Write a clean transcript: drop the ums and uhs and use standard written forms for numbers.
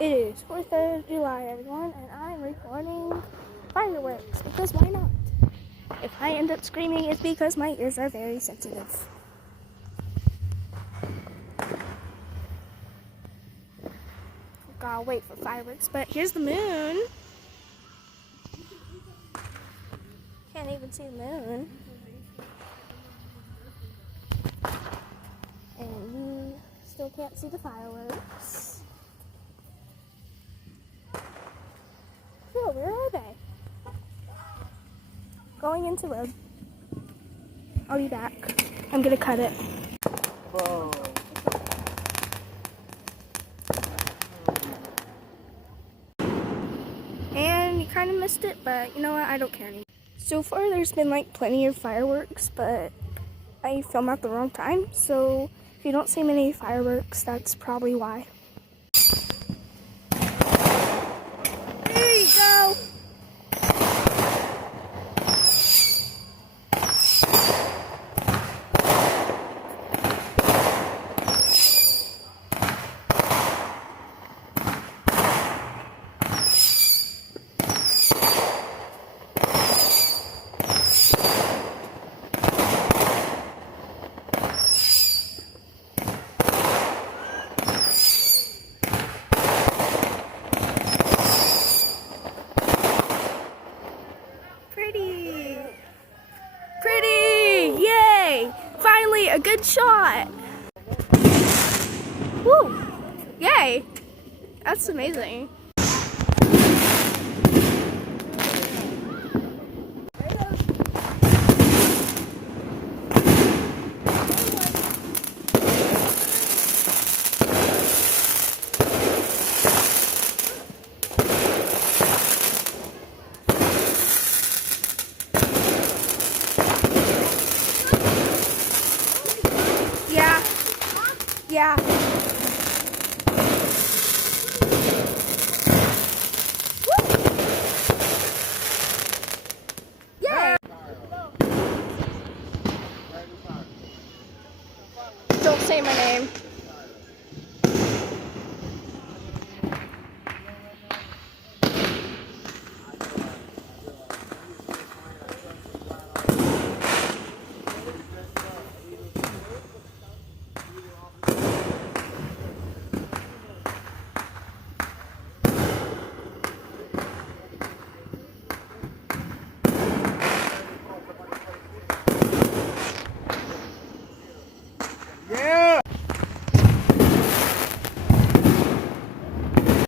It is 4th of July, everyone, and I'm recording fireworks because why not? If I end up screaming, it's because my ears are very sensitive. Gotta wait for fireworks, but here's the moon. Can't even see the moon. And you still can't see the fireworks. Oh, where are they? Going into road. I'll be back. I'm gonna cut it. Whoa. And you kind of missed it, but you know what? I don't care anymore. So far, there's been like plenty of fireworks, but I filmed at the wrong time. So if you don't see many fireworks, that's probably why. There you go. Pretty! Yay! Finally, a good shot! Woo! Yay! That's amazing. Yeah.